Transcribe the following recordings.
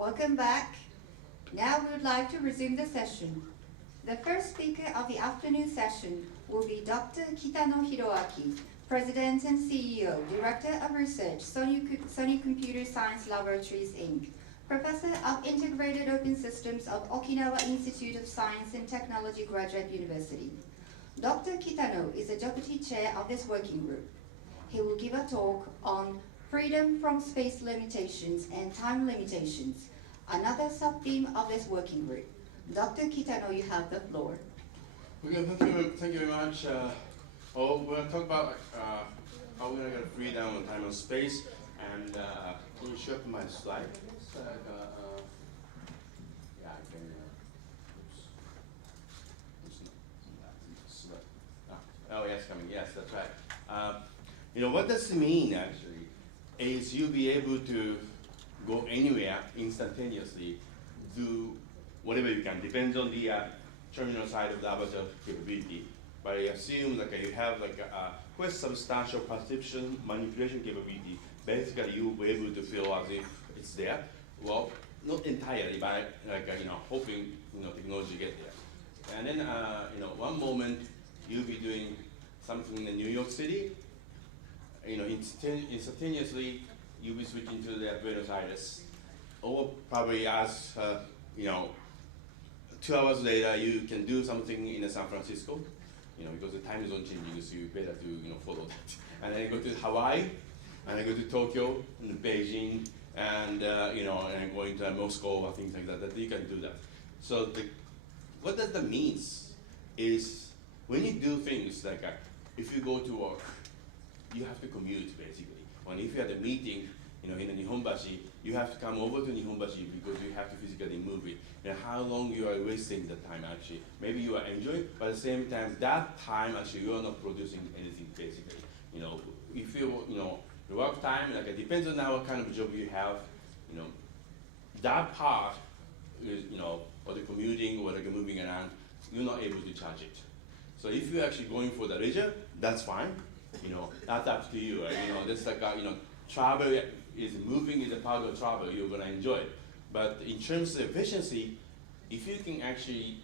Welcome back. Now we would like to resume the session. The first speaker of the afternoon session will be Dr. Kitano Hiroaki, President and CEO, Director of Research, Sony Computer Science Laboratories, Inc., Professor of Integrated Open Systems of Okinawa Institute of Science and Technology Graduate University. Dr. Kitano is the Deputy Chair of this working group. He will give a talk on freedom from space limitations and time limitations, another sub-theme of this working group. Dr. Kitano, you have the floor. Okay, thank you very much. We're going to talk about how we're going to get freedom on time and space, and let me show up my slide. Yeah, I can. Oh, yes, coming. Yes, that's right. What does it mean actually? Is you'll be able to go anywhere instantaneously, do whatever you can. Depends on the terminal side of the avatar capability. But I assume you have quite substantial perception manipulation capability. Basically, you'll be able to feel as if it's there. Well, not entirely, but hoping technology get there. And then one moment you'll be doing something in New York City. Instantaneously, you'll be switching to the Buenos Aires, or probably as 2 hours later, you can do something in San Francisco, because the time zone changing, so you better to follow that. And then I go to Hawaii, and I go to Tokyo, and Beijing, and and going to Moscow or things like that you can do that. So what that means is when you do things like if you go to work, you have to commute basically. And if you had a meeting, in the Nihonbashi, you have to come over to Nihonbashi because you have to physically move it. And how long you are wasting the time actually. Maybe you are enjoying, but at the same time, that time actually you are not producing anything basically. If you, the work time, it depends on what kind of job you have, that part is, or the commuting or moving around, you're not able to charge it. So if you're actually going for the leisure, that's fine. That's up to you. Right? That's travel is moving is a part of travel. You're gonna enjoy it. But in terms of efficiency, if you can actually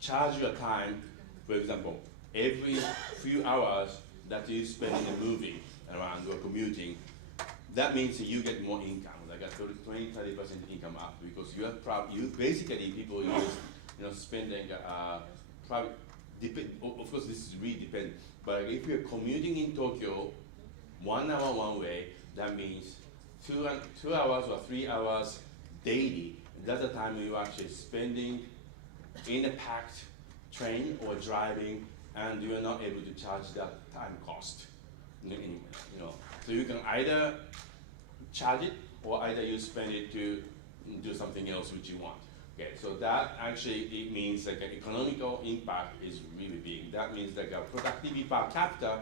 charge your time, for example, every few hours that you spend in a movie around or commuting, that means that you get more income, like a 20-30% income up, because you have basically people use spending probably of course this is really dependent. But if you're commuting in Tokyo, 1 hour one way, that means 2 hours or 3 hours daily. That's the time you're actually spending in a packed train or driving, and you are not able to charge that time cost anyway. So you can either charge it, or either you spend it to do something else which you want. Okay, so that actually it means an economical impact is really big. That means productivity per capita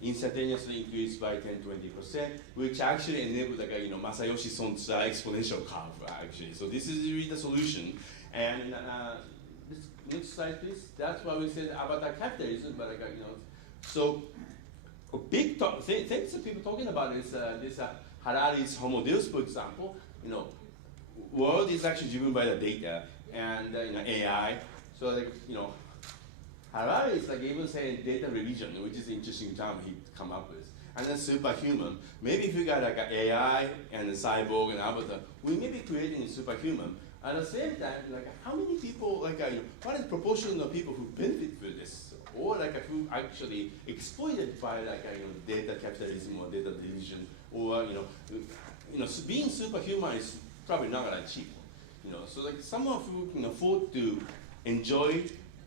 instantaneously increased by 10-20%, which actually enabled Masayoshi Son's exponential curve actually. So this is really the solution. And this next slide, please. That's why we said avatar capitalism, but so a big things that people talking about is this Harari's Homo Deus, for example. World is actually driven by the data and AI. So Harari is even saying data religion, which is an interesting term he come up with. And then superhuman. Maybe if you got an AI and a cyborg and avatar, we may be creating a superhuman. At the same time, how many people what is the proportion of people who benefit from this, or who actually exploited by data capitalism or data religion, or being superhuman is probably not that cheap, So someone who can afford to enjoy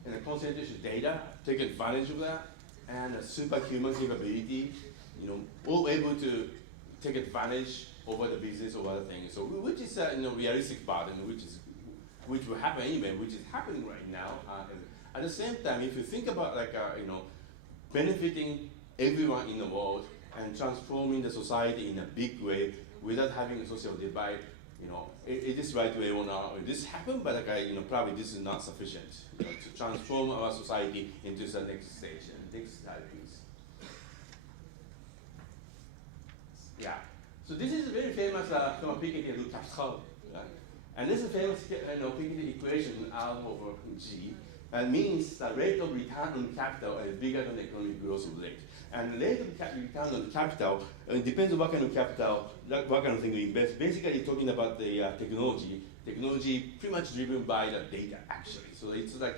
and concentration data, take advantage of that, and a superhuman capability, all able to take advantage over the business or other things. So which is realistic part, and which will happen anyway, which is happening right now. At the same time, if you think about benefiting everyone in the world and transforming the society in a big way without having a social divide, it is right way on this happened, but probably this is not sufficient to transform our society into the next stage. Next slide, please. Yeah. So this is very famous from Piketty Capital Right? And this is a famous Piketty equation alpha over G. That means the rate of return on capital is bigger than the economic growth rate. And the rate of return on capital, it depends on what kind of capital, what kind of thing we invest. Basically talking about the technology pretty much driven by the data actually. So it's like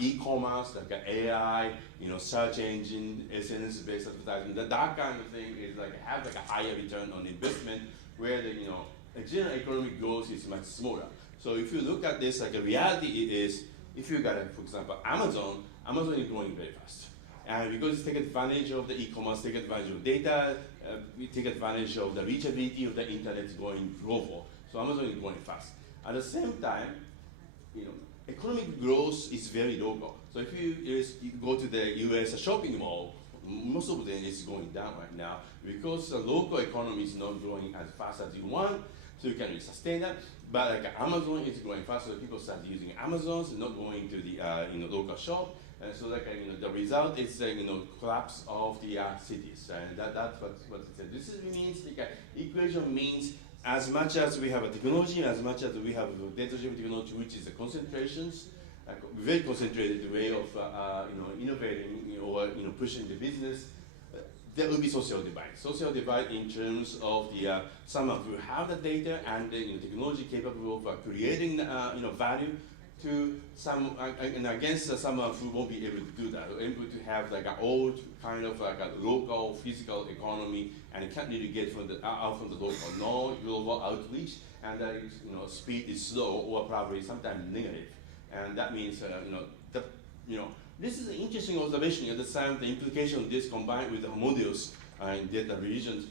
e-commerce, like AI, search engine, SNS-based advertising. That kind of thing is have a higher return on investment where the general economic growth is much smaller. So if you look at this, the reality is, if you got, for example, Amazon is growing very fast. And because it's taking advantage of the e-commerce, take advantage of data, we take advantage of the reachability of the internet going global. So Amazon is growing fast. At the same time, economic growth is very local. So if you go to the US shopping mall, most of them is going down right now because the local economy is not growing as fast as you want, so you can really sustain that. But Amazon is growing fast, so people start using Amazon, so not going to the local shop. So the result is collapse of the cities, and that's what it says. This means equation means as much as we have a technology, as much as we have data-driven technology, which is the concentrations, very concentrated way of innovating or pushing the business. There will be social divide. Social divide in terms of the someone who have the data and the technology capable of creating value to some and against someone who won't be able to do that, or able to have an old kind of a local physical economy and can't really get from out from the local, no global outreach, and that speed is slow or probably sometimes negative, and that means this is an interesting observation. At the same, the implication of this combined with the models and data regions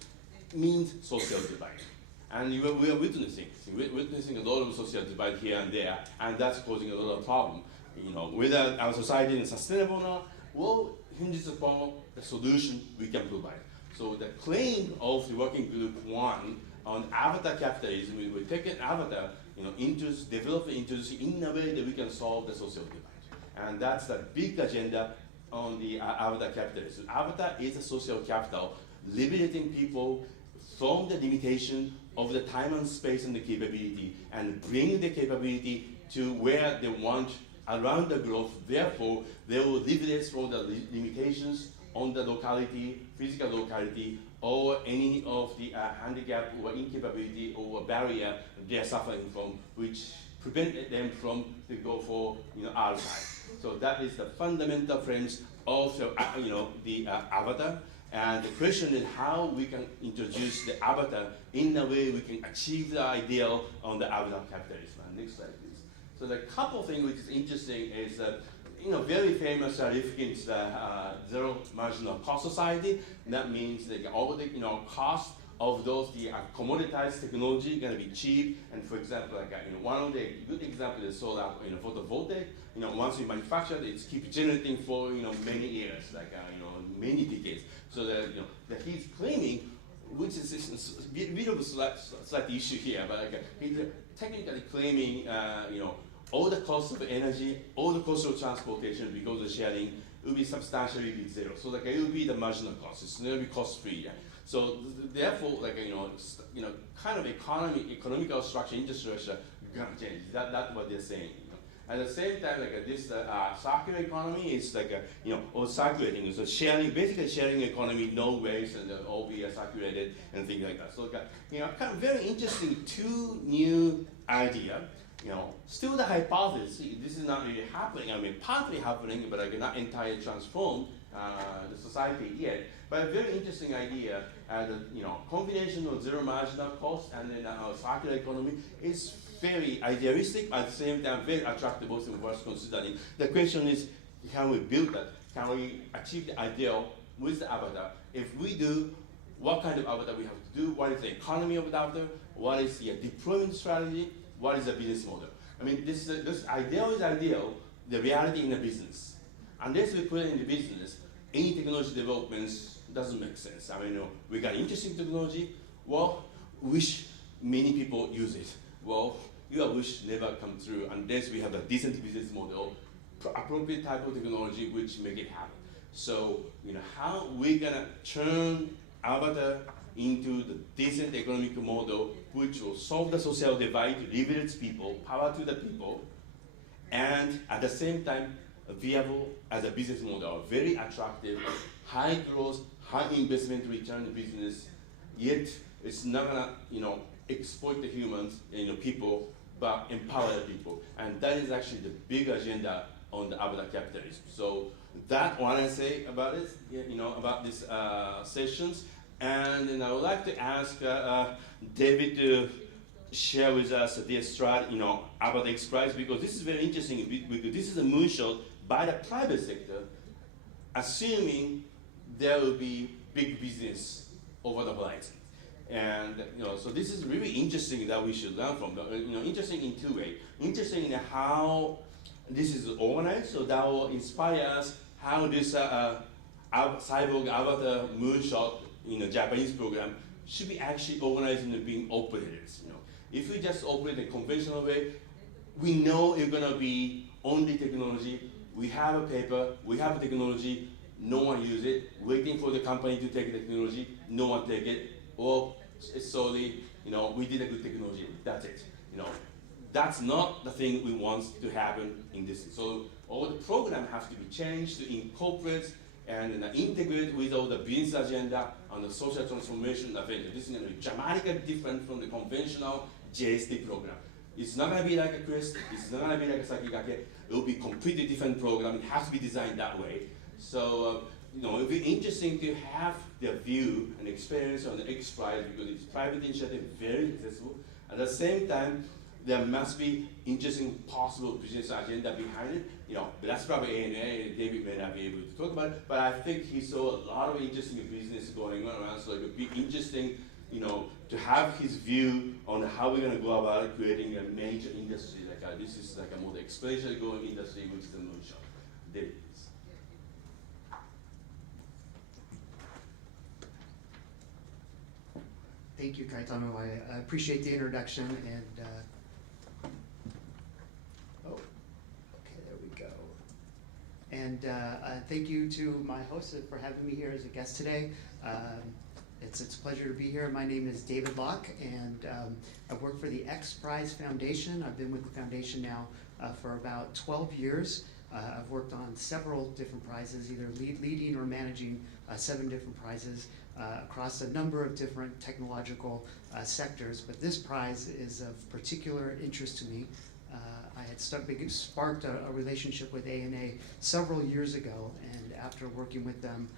means social divide. And we are witnessing a lot of social divide here and there, and that's causing a lot of problem. Whether our society is sustainable or not, well, hinges upon the solution we can provide. So the claim of the working group 1 on avatar capitalism, we take an avatar, develop and introduce in a way that we can solve the social divide. And that's the big agenda on the avatar capitalism. Avatar is a social capital, liberating people from the limitation of the time and space and the capability, and bring the capability to where they want around the globe. Therefore, they will liberate from the limitations on the locality, physical locality, or any of the handicap or incapability or barrier they are suffering from, which prevent them from to go for outside. So that is the fundamental frames of the avatar. And the question is how we can introduce the avatar in a way we can achieve the ideal on the avatar capitalism. Next slide, please. So the couple things which is interesting is very famous reference zero marginal cost society. That means that all the cost of those commoditized technology going to be cheap. And for example, one of the good examples is solar photovoltaic. Once we manufacture it, it's keep generating for many years, many decades. So that he's claiming, which is a bit of a slight issue here, but he's technically claiming all the cost of energy, all the cost of transportation because of sharing will be substantially zero. So it will be the marginal cost. It's going to be cost free. Yeah? So therefore, kind of economical structure, industry structure, gonna change. That's what they're saying. At the same time, this circular economy is all circulating. So basically sharing economy, no waste, and all be circulated and things like that. So kind of very interesting two new idea. Still the hypothesis. This is not really happening. I mean, partly happening, but not entirely transformed the society yet. But a very interesting idea. Combination of zero marginal cost and then circular economy is very idealistic, at the same time very attractive, also worth considering. The question is, can we build that? Can we achieve the ideal with the avatar? If we do, what kind of avatar we have to do? What is the economy of the avatar? What is the deployment strategy? What is the business model? I mean, this ideal is ideal, the reality in the business. Unless we put it in the business, any technology developments doesn't make sense. I mean, we got interesting technology, well, wish many people use it. Well, your wish never come through unless we have a decent business model, appropriate type of technology which make it happen. So, how we gonna turn avatar into the decent economic model which will solve the social divide, liberate people, power to the people, and at the same time viable as a business model, very attractive, high growth, high investment return business, yet it's not gonna, exploit the humans, people, but empower the people. And that is actually the big agenda on the avatar capitalism. So that's what I say about it, about these sessions. And then I would like to ask David to share with us the strat, about the XPRIZE, because this is very interesting, because this is a moonshot by the private sector, assuming there will be big business over the horizon. And so this is really interesting that we should learn from. Interesting in two ways. Interesting in how this is organized, so that will inspire us how this cyborg avatar moonshot in a Japanese program should be actually organized into being operated. If we just operate the conventional way, we know it's gonna be only technology. We have a paper, we have a technology, no one use it, waiting for the company to take the technology, no one take it, or it's solely, we did a good technology, that's it. That's not the thing we want to happen in this. So all the program has to be changed to incorporate and integrate with all the business agenda and the social transformation agenda. This is going to be dramatically different from the conventional JST program. It's not going to be like a Quest, it's not going to be like a Sakigake, it will be a completely different program, it has to be designed that way. So, it will be interesting to have their view and experience on the XPRIZE because it's private initiative, very successful. At the same time, there must be interesting possible business agenda behind it. That's probably ANA, David may not be able to talk about it, but I think he saw a lot of interesting business going on around, so it would be interesting, to have his view on how we're going to go about creating a major industry. This is like a more exponentially growing industry, which is the moonshot. David. Thank you, KITANO. I appreciate the introduction, and there we go. And thank you to my host for having me here as a guest today. It's a pleasure to be here. My name is David Locke, and I work for the XPRIZE Foundation. I've been with the foundation now for about 12 years. I've worked on several different prizes, either leading or managing 7 different prizes across a number of different technological sectors, but this prize is of particular interest to me. I had sparked a relationship with ANA several years ago, and after working with them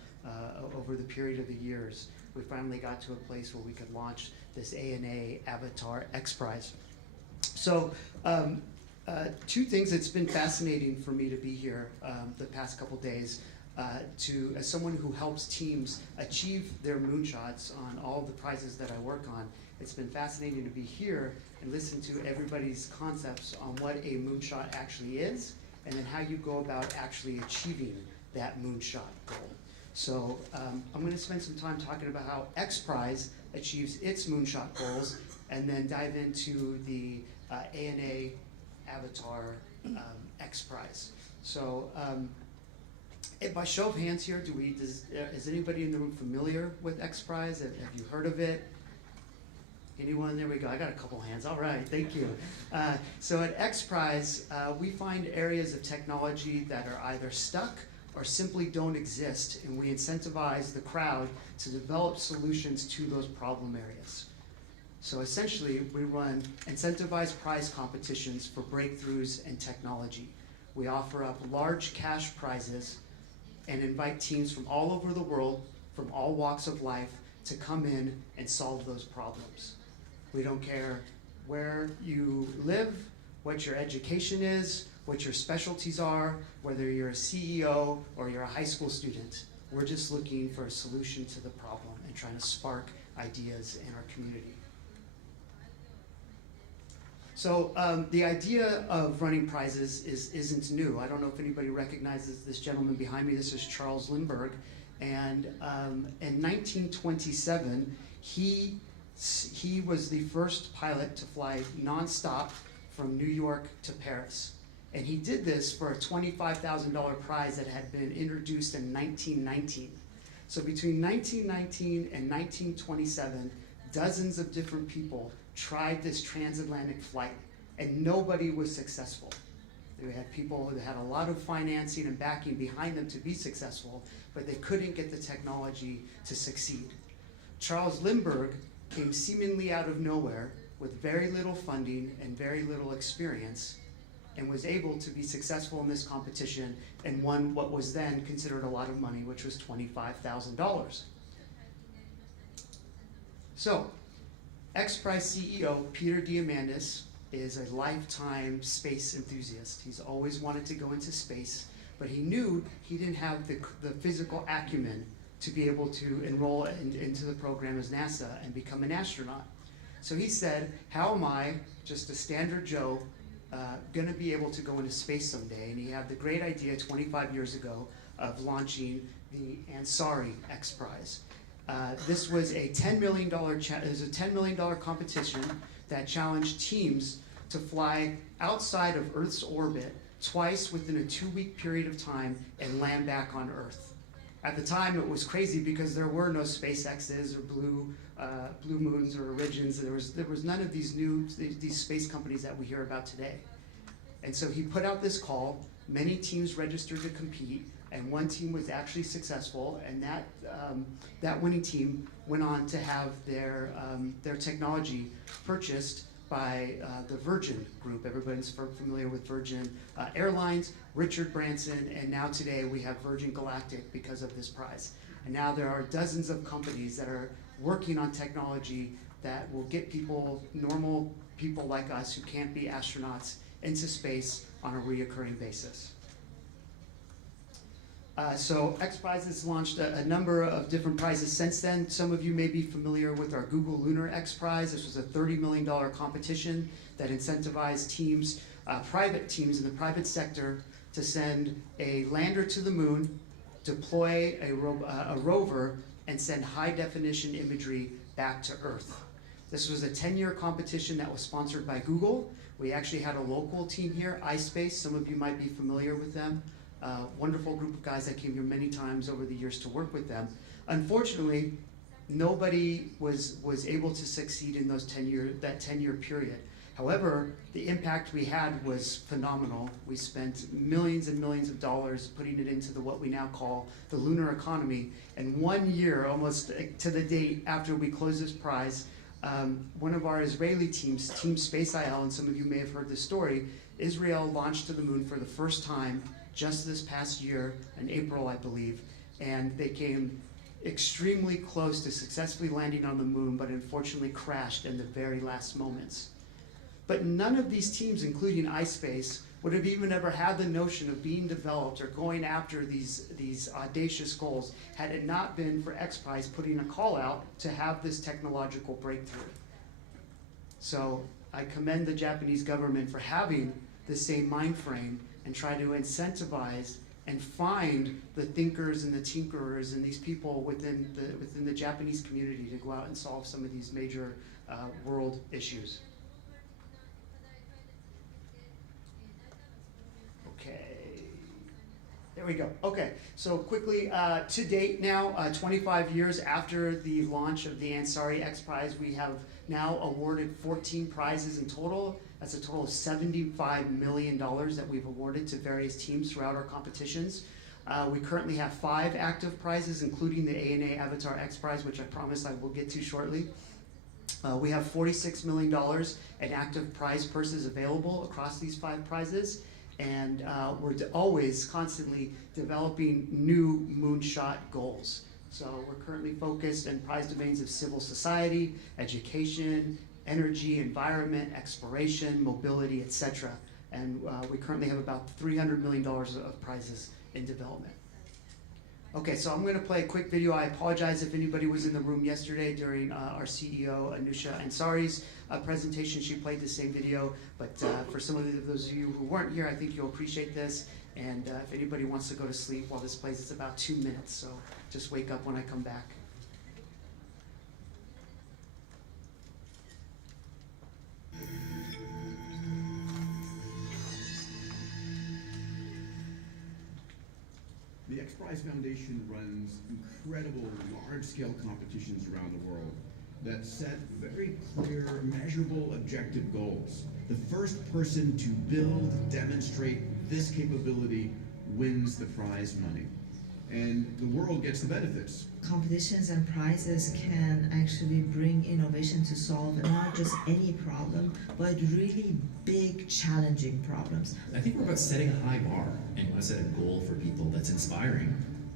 over the period of the years, we finally got to a place where we could launch this ANA Avatar XPRIZE. So 2 things. It's been fascinating for me to be here the past couple days as someone who helps teams achieve their moonshots on all the prizes that I work on. It's been fascinating to be here and listen to everybody's concepts on what a moonshot actually is, and then how you go about actually achieving that moonshot goal. So I'm going to spend some time talking about how XPRIZE achieves its moonshot goals, and then dive into the ANA Avatar XPRIZE. So by show of hands here, is anybody in the room familiar with XPRIZE? Have you heard of it? Anyone? There we go. I got a couple hands. All right, thank you. So at XPRIZE, we find areas of technology that are either stuck or simply don't exist, and we incentivize the crowd to develop solutions to those problem areas. So essentially, we run incentivized prize competitions for breakthroughs in technology. We offer up large cash prizes and invite teams from all over the world, from all walks of life, to come in and solve those problems. We don't care where you live, what your education is, what your specialties are, whether you're a CEO or you're a high school student. We're just looking for a solution to the problem and trying to spark ideas in our community. So the idea of running prizes isn't new. I don't know if anybody recognizes this gentleman behind me. This is Charles Lindbergh. And in 1927, he was the first pilot to fly nonstop from New York to Paris. And he did this for a $25,000 prize that had been introduced in 1919. So between 1919 and 1927, dozens of different people tried this transatlantic flight, and nobody was successful. They had people that had a lot of financing and backing behind them to be successful, but they couldn't get the technology to succeed. Charles Lindbergh came seemingly out of nowhere with very little funding and very little experience, and was able to be successful in this competition and won what was then considered a lot of money, which was $25,000. So, XPRIZE CEO Peter Diamandis is a lifetime space enthusiast. He's always wanted to go into space, but he knew he didn't have the physical acumen to be able to enroll into the program as NASA and become an astronaut. So he said, how am I, just a standard Joe, going to be able to go into space someday? And he had the great idea 25 years ago of launching the Ansari XPRIZE. This was a $10 million competition that challenged teams to fly outside of Earth's orbit twice within a 2-week period of time and land back on Earth. At the time, it was crazy because there were no SpaceX's or Blue Moons or Origins. There was none of these space companies that we hear about today. And so he put out this call. Many teams registered to compete, and one team was actually successful, and that winning team went on to have their technology purchased by the Virgin Group. Everybody's familiar with Virgin Airlines, Richard Branson, and now today we have Virgin Galactic because of this prize. And now there are dozens of companies that are working on technology that will get people, normal people like us who can't be astronauts, into space on a reoccurring basis. So XPRIZE has launched a number of different prizes since then. Some of you may be familiar with our Google Lunar XPRIZE. This was a $30 million competition that incentivized teams, private teams in the private sector, to send a lander to the moon, deploy a rover, and send high-definition imagery back to Earth. This was a 10-year competition that was sponsored by Google. We actually had a local team here, iSpace. Some of you might be familiar with them. Wonderful group of guys that came here many times over the years to work with them. Unfortunately, nobody was able to succeed in that 10-year period. However, the impact we had was phenomenal. We spent millions and millions of dollars putting it into what we now call the lunar economy. And 1 year, almost to the date after we closed this prize, one of our Israeli teams, Team Space IL, and some of you may have heard this story, Israel launched to the moon for the first time just this past year, in April, I believe, and they came extremely close to successfully landing on the moon, but unfortunately crashed in the very last moments. But none of these teams, including iSpace, would have even ever had the notion of being developed or going after these audacious goals had it not been for XPRIZE putting a call out to have this technological breakthrough. So I commend the Japanese government for having the same mind frame and try to incentivize and find the thinkers and the tinkerers and these people within the Japanese community to go out and solve some of these major world issues. Okay, there we go. Okay, so quickly, to date now, 25 years after the launch of the Ansari XPRIZE, we have now awarded 14 prizes in total. That's a total of $75 million that we've awarded to various teams throughout our competitions. We currently have 5 active prizes, including the ANA Avatar XPRIZE, which I promise I will get to shortly. We have $46 million in active prize purses available across these 5 prizes. And we're always constantly developing new Moonshot goals. So we're currently focused on prize domains of civil society, education, energy, environment, exploration, mobility, etc. And we currently have about $300 million of prizes in development. Okay, so I'm going to play a quick video. I apologize if anybody was in the room yesterday during our CEO, Anusha Ansari's presentation. She played the same video, but for some of those of you who weren't here, I think you'll appreciate this. And if anybody wants to go to sleep while this plays, it's about 2 minutes, so just wake up when I come back. The XPRIZE Foundation runs incredible large-scale competitions around the world that set very clear, measurable, objective goals. The first person to build, demonstrate this capability wins the prize money. And the world gets the benefits. Competitions and prizes can actually bring innovation to solve not just any problem, but really big, challenging problems. I think we're about setting a high bar, and we want to set a goal for people that's inspiring.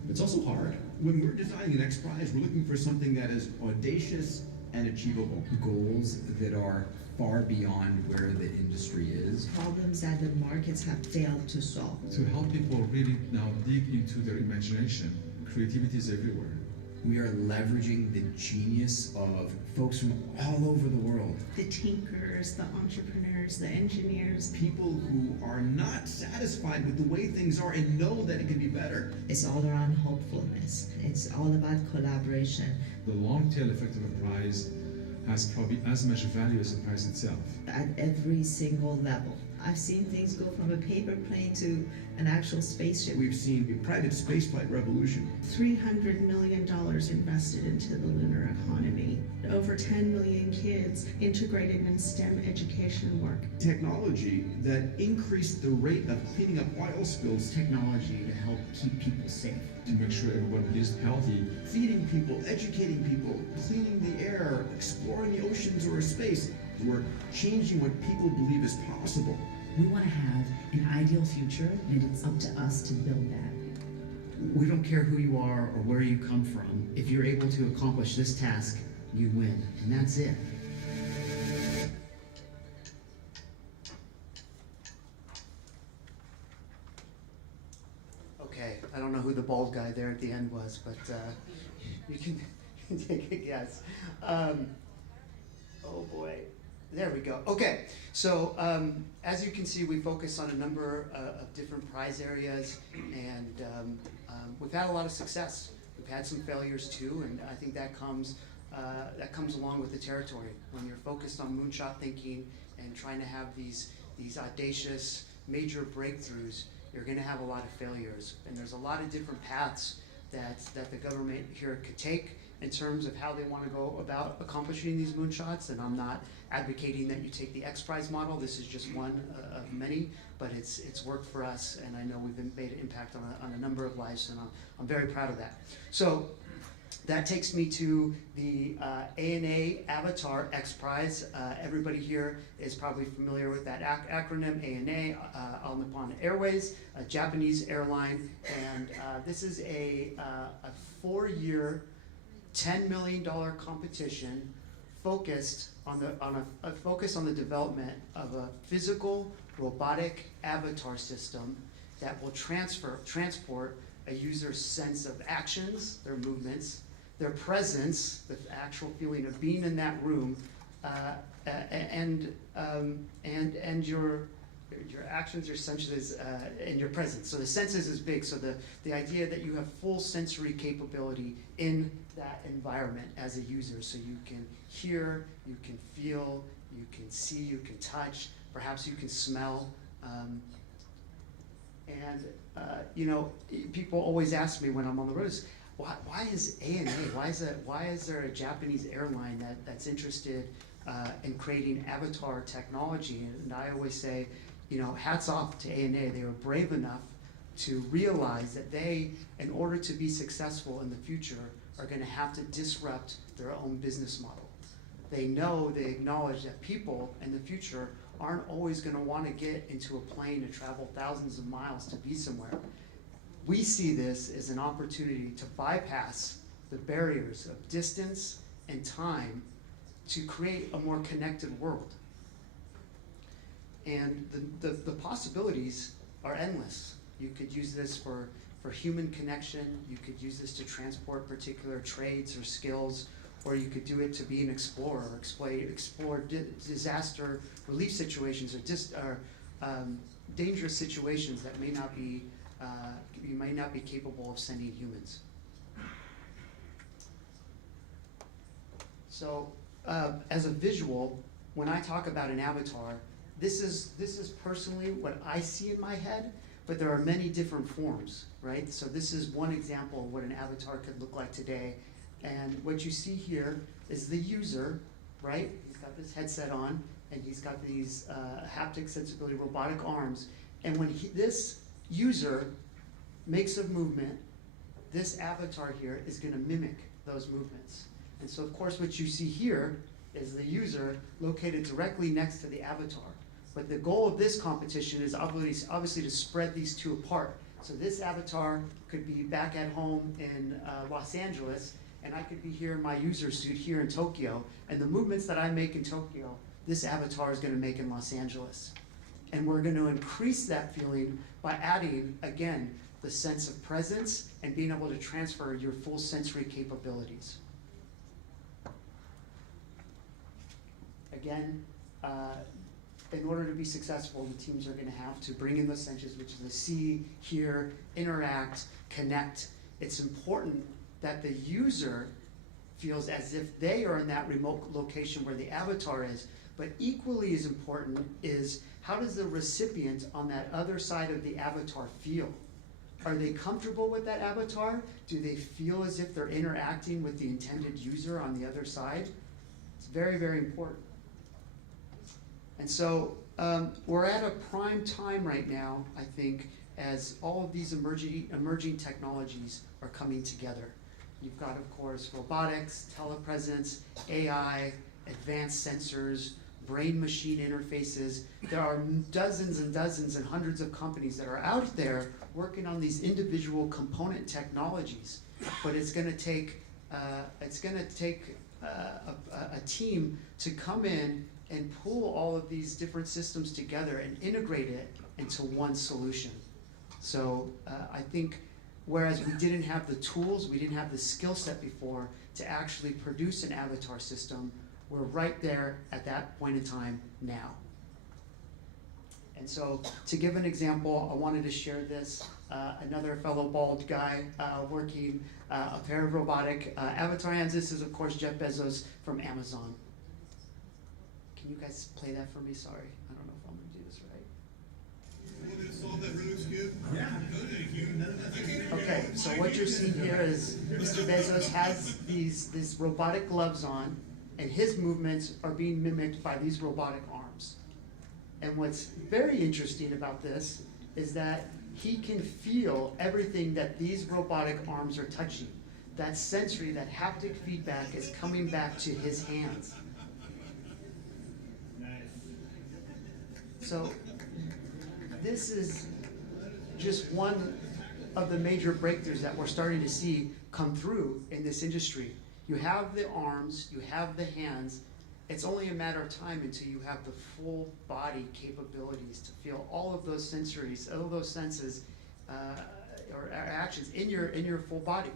It's also hard. When we're designing an XPRIZE, we're looking for something that is audacious and achievable. Goals that are far beyond where the industry is. Problems that the markets have failed to solve. To help people really now dig into their imagination, creativity is everywhere. We are leveraging the genius of folks from all over the world. The tinkers, the entrepreneurs, the engineers. People who are not satisfied with the way things are and know that it can be better. It's all around hopefulness. It's all about collaboration. The long tail effect of a prize has probably as much value as the prize itself. At every single level. I've seen things go from a paper plane to an actual spaceship. We've seen a private spaceflight revolution. $300 million invested into the lunar economy. Over 10 million kids integrated in STEM education work. Technology that increased the rate of cleaning up oil spills. Technology to help keep people safe. To make sure everyone is healthy. Feeding people, educating people, cleaning the air, exploring the oceans or space. We're changing what people believe is possible. We want to have an ideal future, and it's up to us to build that. We don't care who you are or where you come from. If you're able to accomplish this task, you win, and that's it. Okay, I don't know who the bald guy there at the end was, but you can take a guess. Oh boy. There we go. Okay, so as you can see, we focus on a number of different prize areas, and we've had a lot of success. We've had some failures too, and I think that comes along with the territory. When you're focused on moonshot thinking and trying to have these audacious major breakthroughs, you're going to have a lot of failures, and there's a lot of different paths that the government here could take in terms of how they want to go about accomplishing these moonshots. And I'm not advocating that you take the XPRIZE model. This is just one of many, but it's worked for us, and I know we've made an impact on a number of lives, and I'm very proud of that. So that takes me to the ANA Avatar XPRIZE. Everybody here is probably familiar with that acronym, ANA, All Nippon Airways, a Japanese airline, and this is a 4-year, $10 million competition focused on the development of a physical robotic avatar system that will transport a user's sense of actions, their movements, their presence, the actual feeling of being in that room, and your actions, your senses, and your presence. So the senses is big. So the idea that you have full sensory capability in that environment as a user, so you can hear, you can feel, you can see, you can touch, perhaps you can smell. You know, people always ask me when I'm on the road, why is ANA? Why is there a Japanese airline that's interested in creating avatar technology? And I always say, you know, hats off to ANA. They were brave enough to realize that they, in order to be successful in the future, are going to have to disrupt their own business model. They acknowledge that people in the future aren't always going to want to get into a plane to travel thousands of miles to be somewhere. We see this as an opportunity to bypass the barriers of distance and time to create a more connected world. And the possibilities are endless. You could use this for human connection, you could use this to transport particular trades or skills, or you could do it to be an explorer, explore disaster relief situations or dangerous situations that may not be, you may not be capable of sending humans. So as a visual, when I talk about an avatar, this is personally what I see in my head, but there are many different forms, right? So this is one example of what an avatar could look like today. And what you see here is the user, right? He's got this headset on, and he's got these haptic sensibility robotic arms. And when this user makes a movement, this avatar here is gonna mimic those movements. And so of course what you see here is the user located directly next to the avatar. But the goal of this competition is obviously to spread these two apart. So this avatar could be back at home in Los Angeles, and I could be here in my user suit here in Tokyo, and the movements that I make in Tokyo, this avatar is gonna make in Los Angeles. And we're gonna increase that feeling by adding, again, the sense of presence and being able to transfer your full sensory capabilities. Again, in order to be successful, the teams are gonna have to bring in those senses, which is to see, hear, interact, connect. It's important that the user feels as if they are in that remote location where the avatar is, but equally as important is how does the recipient on that other side of the avatar feel? Are they comfortable with that avatar? Do they feel as if they're interacting with the intended user on the other side? It's very, very important. And so we're at a prime time right now, I think, as all of these emerging technologies are coming together. You've got, of course, robotics, telepresence, AI, advanced sensors, brain-machine interfaces. There are dozens and dozens and hundreds of companies that are out there working on these individual component technologies. But it's going to take a team to come in and pull all of these different systems together and integrate it into one solution. So I think whereas we didn't have the tools, we didn't have the skill set before to actually produce an avatar system, we're right there at that point in time now. And so to give an example, I wanted to share this. Another fellow bald guy working a pair of robotic avatar hands. This is, of course, Jeff Bezos from Amazon. Can you guys play that for me? Sorry, I don't know if I'm going to do this right. Want me to solve that Rubik's Cube? Yeah. Thank you. Okay, so what you're seeing here is Mr. Bezos has these robotic gloves on, and his movements are being mimicked by these robotic arms. And what's very interesting about this is that he can feel everything that these robotic arms are touching. That sensory, that haptic feedback is coming back to his hands. So this is just one of the major breakthroughs that we're starting to see come through in this industry. You have the arms, you have the hands. It's only a matter of time until you have the full body capabilities to feel all of those sensories, all of those senses or actions in your full body.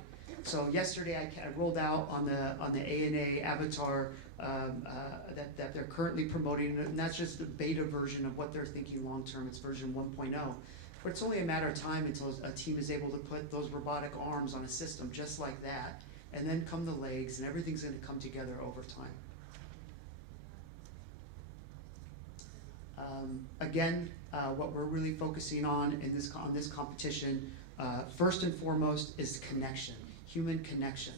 So yesterday I rolled out on the ANA avatar that they're currently promoting, and that's just the beta version of what they're thinking long term. It's version 1.0. But it's only a matter of time until a team is able to put those robotic arms on a system just like that, and then come the legs, and everything's going to come together over time. Again, what we're really focusing on in this competition, first and foremost, is connection, human connection.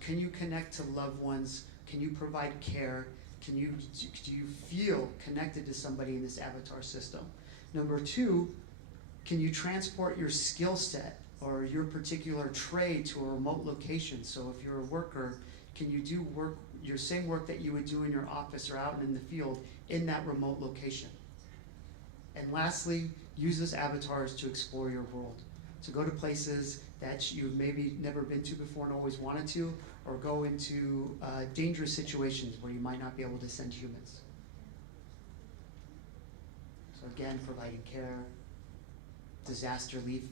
Can you connect to loved ones? Can you provide care? Do you feel connected to somebody in this avatar system? Number two, can you transport your skill set or your particular trade to a remote location? So if you're a worker, can you do your same work that you would do in your office or out in the field in that remote location? And lastly, use those avatars to explore your world, to go to places that you've maybe never been to before and always wanted to, or go into dangerous situations where you might not be able to send humans. So again, providing care, disaster relief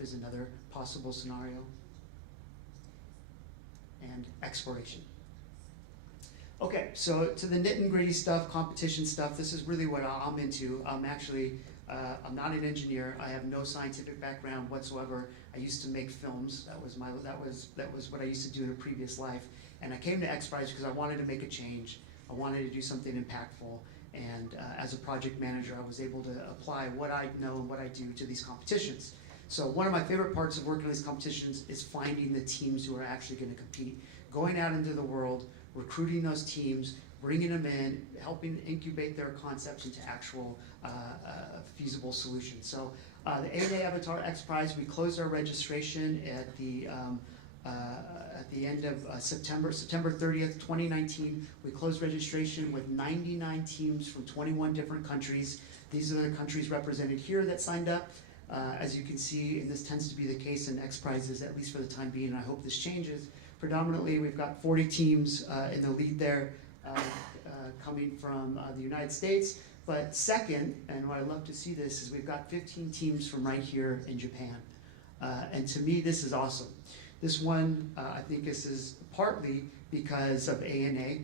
is another possible scenario, and exploration. Okay, so to the nit and gritty stuff, competition stuff, this is really what I'm into. I'm actually, I'm not an engineer. I have no scientific background whatsoever. I used to make films. That was what I used to do in a previous life. And I came to XPRIZE because I wanted to make a change. I wanted to do something impactful. And as a project manager, I was able to apply what I know and what I do to these competitions. So one of my favorite parts of working on these competitions is finding the teams who are actually going to compete, going out into the world, recruiting those teams, bringing them in, helping incubate their concepts into actual feasible solutions. So the ANA Avatar XPRIZE, we closed our registration at the end of September 30th, 2019. We closed registration with 99 teams from 21 different countries. These are the countries represented here that signed up. As you can see, and this tends to be the case in XPRIZes, at least for the time being, and I hope this changes. Predominantly, we've got 40 teams in the lead there coming from the United States. But second, and what I love to see this, is we've got 15 teams from right here in Japan. And to me, this is awesome. This one, I think this is partly because of ANA.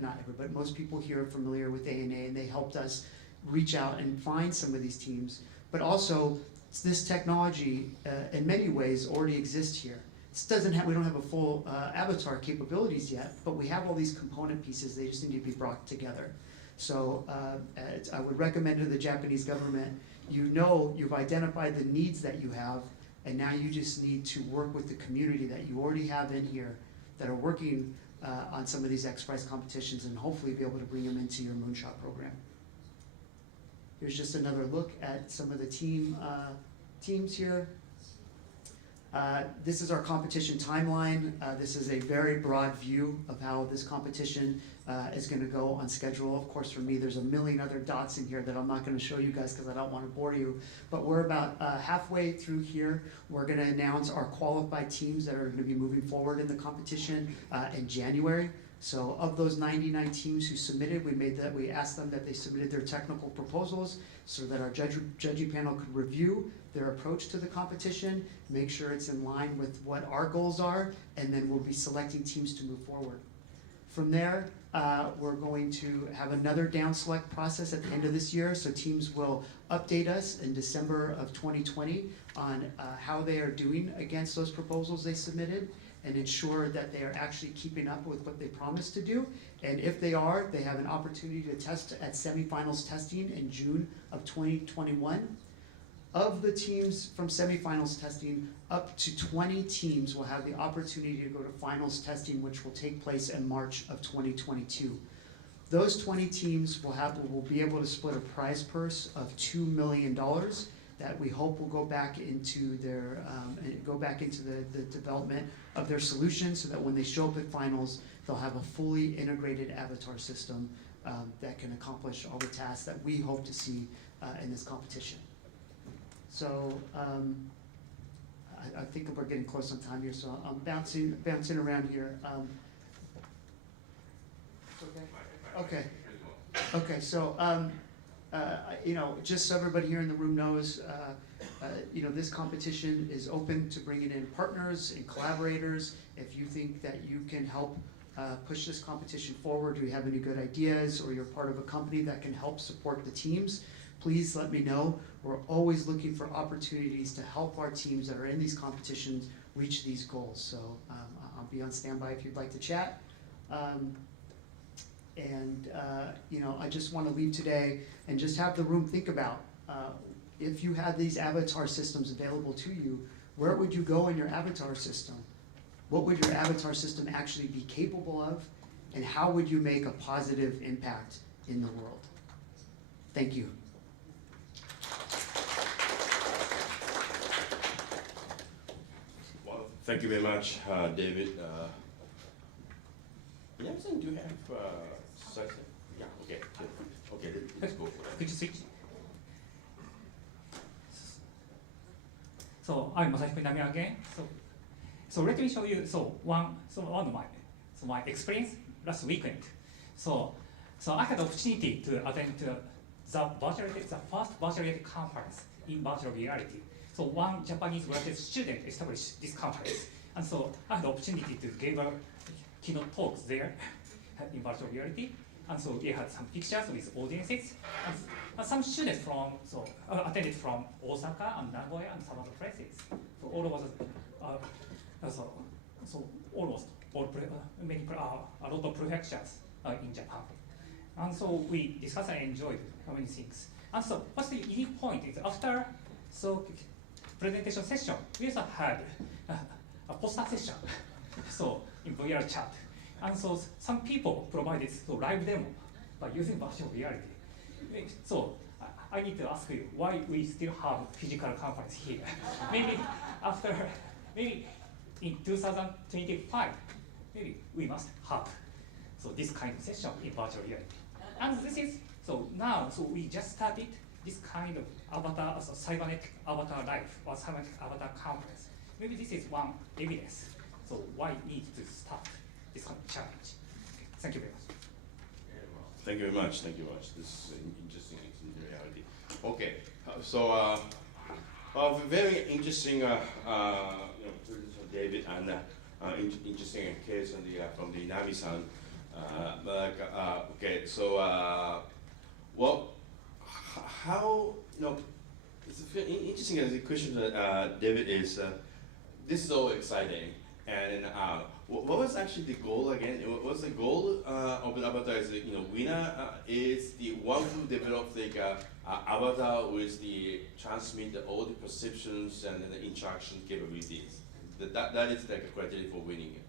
not everybody, most people here are familiar with ANA, and they helped us reach out and find some of these teams. But also, this technology, in many ways, already exists here. We don't have a full avatar capabilities yet, but we have all these component pieces. They just need to be brought together. So I would recommend to the Japanese government, you've identified the needs that you have, and now you just need to work with the community that you already have in here that are working on some of these XPRIZE competitions, and hopefully be able to bring them into your Moonshot program. Here's just another look at some of the teams here. This is our competition timeline. This is a very broad view of how this competition is going to go on schedule. Of course, for me, there's a million other dots in here that I'm not going to show you guys because I don't want to bore you. But we're about halfway through here. We're going to announce our qualified teams that are going to be moving forward in the competition in January. So of those 99 teams who submitted, we asked them that they submitted their technical proposals so that our judging panel could review their approach to the competition, make sure it's in line with what our goals are, and then we'll be selecting teams to move forward. From there, we're going to have another down select process at the end of this year, so teams will update us in December of 2020 on how they are doing against those proposals they submitted, and ensure that they are actually keeping up with what they promised to do. And if they are, they have an opportunity to test at semifinals testing in June of 2021. Of the teams from semifinals testing, up to 20 teams will have the opportunity to go to finals testing, which will take place in March of 2022. Those 20 teams will be able to split a prize purse of $2 million that we hope will go back into the development of their solution, so that when they show up at finals, they'll have a fully integrated avatar system that can accomplish all the tasks that we hope to see in this competition. So I think we're getting close on time here, so I'm bouncing around here. Okay. So just so everybody here in the room knows, this competition is open to bringing in partners and collaborators. If you think that you can help push this competition forward, or you have any good ideas, or you're part of a company that can help support the teams, please let me know. We're always looking for opportunities to help our teams that are in these competitions reach these goals. So I'll be on standby if you'd like to chat. I just want to leave today and just have the room think about, if you had these avatar systems available to you, where would you go in your avatar system? What would your avatar system actually be capable of? And how would you make a positive impact in the world? Thank you. Well, thank you very much, David. Do you have such? Yeah. Okay. Let's go for it. Could you switch? So I'm Masahiko INAMI again. So let me show you one of my experience last weekend. So I had the opportunity to attend the first virtual reality conference in virtual reality. So one Japanese graduate student established this conference, and so I had the opportunity to give a keynote talks there in virtual reality. And so we had some pictures with audiences, and some students attended from Osaka and Nagoya and some other places. So all was a lot of prefectures in Japan. And so we discussed and enjoyed how many things. And so what's the unique point is after presentation session, we also had a poster session so in VR chat. And so some people provided live demo by using virtual reality. So I need to ask you why we still have physical conference here. maybe in 2025, maybe we must have this kind of session in virtual reality. And this is, we just started this kind of avatar, cybernetic avatar life or cybernetic avatar conference. Maybe this is one evidence. So why need to start this kind of challenge? Thank you very much. Thank you very much. Thank you very much. This is interesting in reality. Okay, so very interesting, presentation of David and interesting case on from the INAMI-san. Okay, so well, how it's interesting as the question that David is. This is so exciting, and what was actually the goal again? What was the goal of the avatar? Is winner is the one who develops avatar with the transmit all the perceptions and the interaction capabilities. That is like a criteria for winning it.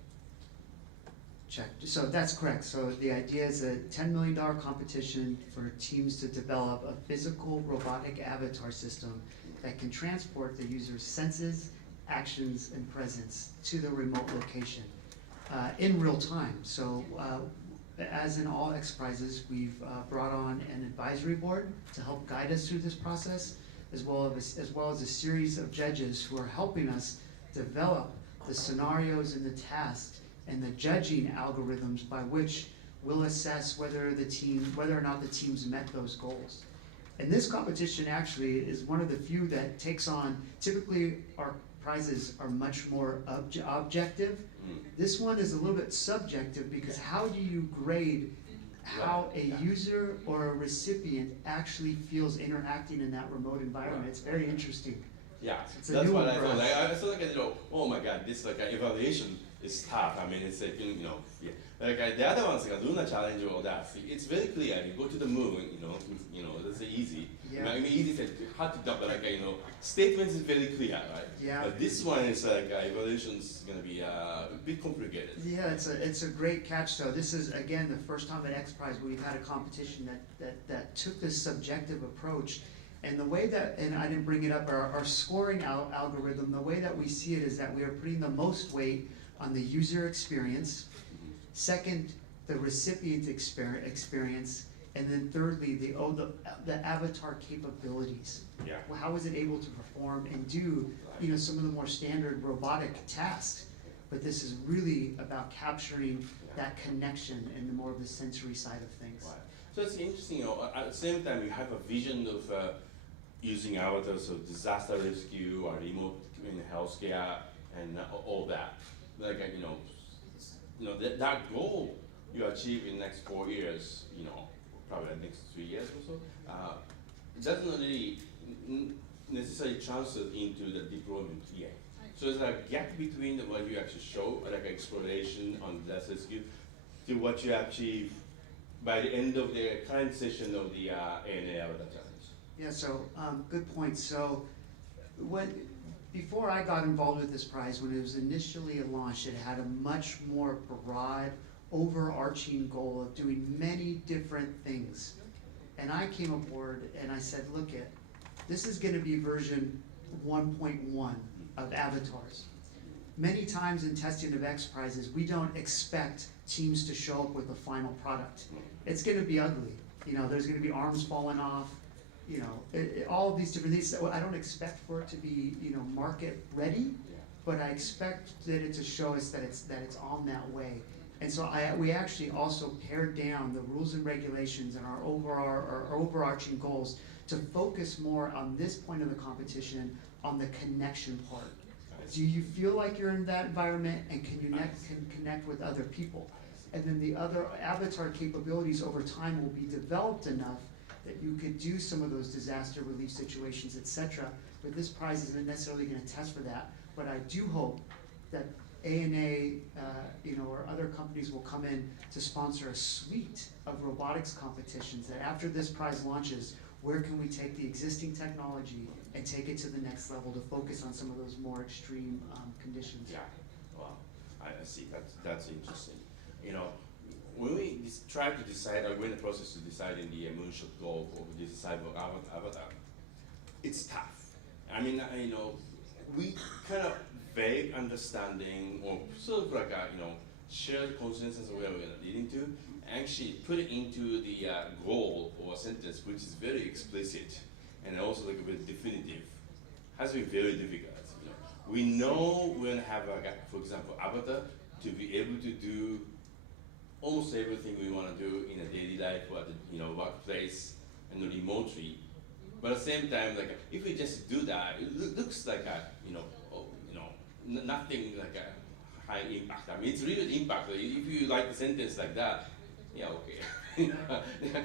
Check. So that's correct. So the idea is a $10 million competition for teams to develop a physical robotic avatar system that can transport the user's senses, actions, and presence to the remote location in real time. So as in all XPRIZEs, we've brought on an advisory board to help guide us through this process, as well as a series of judges who are helping us develop the scenarios and the tasks and the judging algorithms by which we'll assess whether or not the teams met those goals. And this competition actually is one of the few that takes on, typically our prizes are much more objective. This one is a little bit subjective because how do you grade how a user or a recipient actually feels interacting in that remote environment? It's very interesting. Yeah, it's that's what I thought. I thought oh my god, this evaluation is tough. I mean, it's like yeah. The other ones like a lunar challenge or that. It's very clear. You go to the moon. That's easy. Yeah. I mean, easy to hard to dump, but statements is very clear, right? Yeah. But this one is evaluation is gonna be a bit complicated. Yeah, it's a great catch. So this is again the first time at XPRIZE where we've had a competition that took this subjective approach. And the way that, and I didn't bring it up, our scoring algorithm, the way that we see it is that we are putting the most weight on the user experience, second, the recipient experience, and then thirdly, the avatar capabilities. Yeah. Well, how is it able to perform and do some of the more standard robotic tasks? But this is really about capturing that connection and the more of the sensory side of things. Right. So it's interesting. At the same time, you have a vision of using avatars of disaster rescue or remote healthcare and all that. That goal you achieve in the next 4 years, probably the next 3 years or so, doesn't really necessarily translate into the deployment yet. So there's a gap between what you actually show, like exploration on disaster rescue, to what you achieve by the end of the current session of the ANA Avatar Challenge. Yeah, so good point. So before I got involved with this prize, when it was initially launched, it had a much more broad, overarching goal of doing many different things. And I came aboard and I said, look, this is going to be version 1.1 of avatars. Many times in testing of XPRIZEs, we don't expect teams to show up with a final product. It's going to be ugly. There's going to be arms falling off. All of these different things. I don't expect for it to be, market ready, but I expect it to show us that it's on that way. And so we actually also pared down the rules and regulations and our overarching goals to focus more on this point of the competition on the connection part. Do you feel like you're in that environment, and can you connect with other people? And then the other avatar capabilities over time will be developed enough that you could do some of those disaster relief situations, etc. But this prize isn't necessarily going to test for that. But I do hope that ANA, or other companies will come in to sponsor a suite of robotics competitions that after this prize launches, where can we take the existing technology and take it to the next level to focus on some of those more extreme conditions? Yeah, well, I see, that's interesting. When we try to decide, or we're in the process of deciding the Moonshot goal for this cyborg avatar, it's tough. I mean, we kind of vague understanding, or sort of like a, shared consensus of where we're leading to, actually put it into the goal or a sentence which is very explicit and also like very definitive, has been very difficult. We know we're gonna have, for example, avatar to be able to do almost everything we want to do in a daily life or at the workplace and remotely. But at the same time, like if we just do that, it looks like a nothing like a high impact. I mean, it's really impact. If you like the sentence like that, yeah, okay.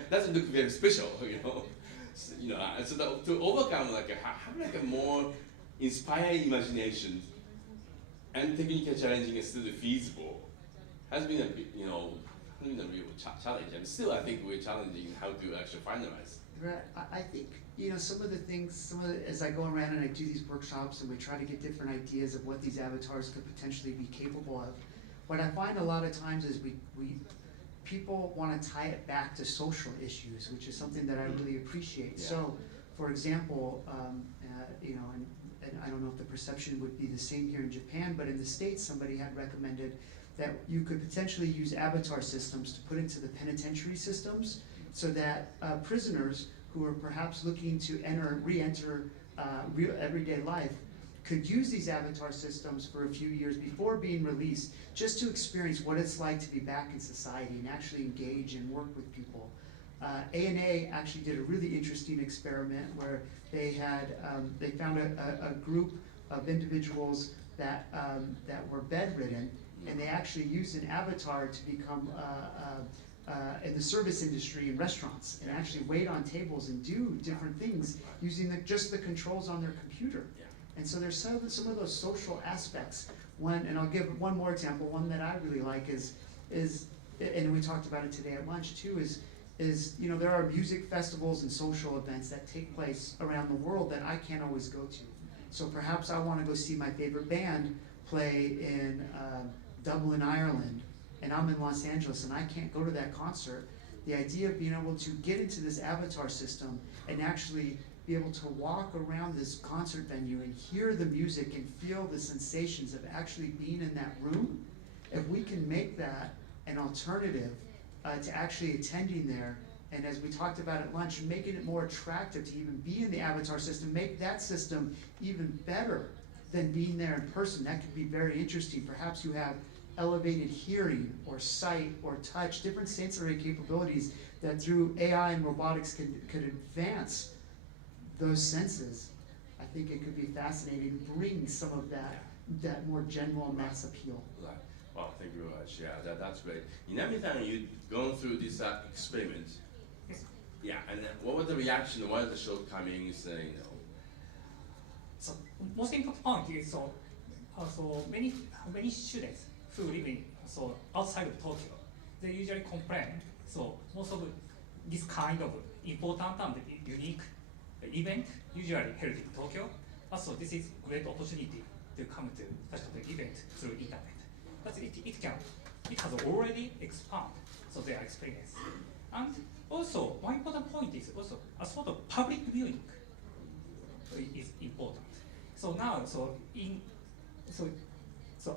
Doesn't look very special, So to overcome have like a more inspired imagination and technically challenging and still feasible has been a bit, a real challenge. And still, I think we're challenging how to actually finalize. Right. I think, some of the things, as I go around and I do these workshops and we try to get different ideas of what these avatars could potentially be capable of, what I find a lot of times is people want to tie it back to social issues, which is something that I really appreciate. Yeah. So, for example, and I don't know if the perception would be the same here in Japan, but in the States, somebody had recommended that you could potentially use avatar systems to put into the penitentiary systems so that prisoners who are perhaps looking to re-enter real everyday life could use these avatar systems for a few years before being released, just to experience what it's like to be back in society and actually engage and work with people. ANA actually did a really interesting experiment where they found a group of individuals that were bedridden, and they actually used an avatar to become in the service industry in restaurants and actually wait on tables and do different things using just the controls on their computer. And so there's some of those social aspects. And I'll give one more example. One that I really like is and we talked about it today at lunch too, is there are music festivals and social events that take place around the world that I can't always go to. So perhaps I want to go see my favorite band play in Dublin, Ireland, and I'm in Los Angeles and I can't go to that concert. The idea of being able to get into this avatar system and actually be able to walk around this concert venue and hear the music and feel the sensations of actually being in that room, if we can make that an alternative to actually attending there, and as we talked about at lunch, making it more attractive to even be in the avatar system, make that system even better than being there in person. That could be very interesting. Perhaps you have elevated hearing or sight or touch, different sensory capabilities that through AI and robotics could advance those senses. I think it could be fascinating, bring some of that more general mass appeal. Right. Well, thank you very much. Yeah, that's great. INAMI-san, you've gone through this experiment. Yes. Yeah, and what was the reaction? What are the shortcomings? So most important point is many students who live in outside of Tokyo, they usually complain. So most of this kind of important and unique event usually held in Tokyo. Also, this is great opportunity to come to such an event through internet. But it has already expanded their experience. And also, one important point is also a sort of public viewing is important. So now,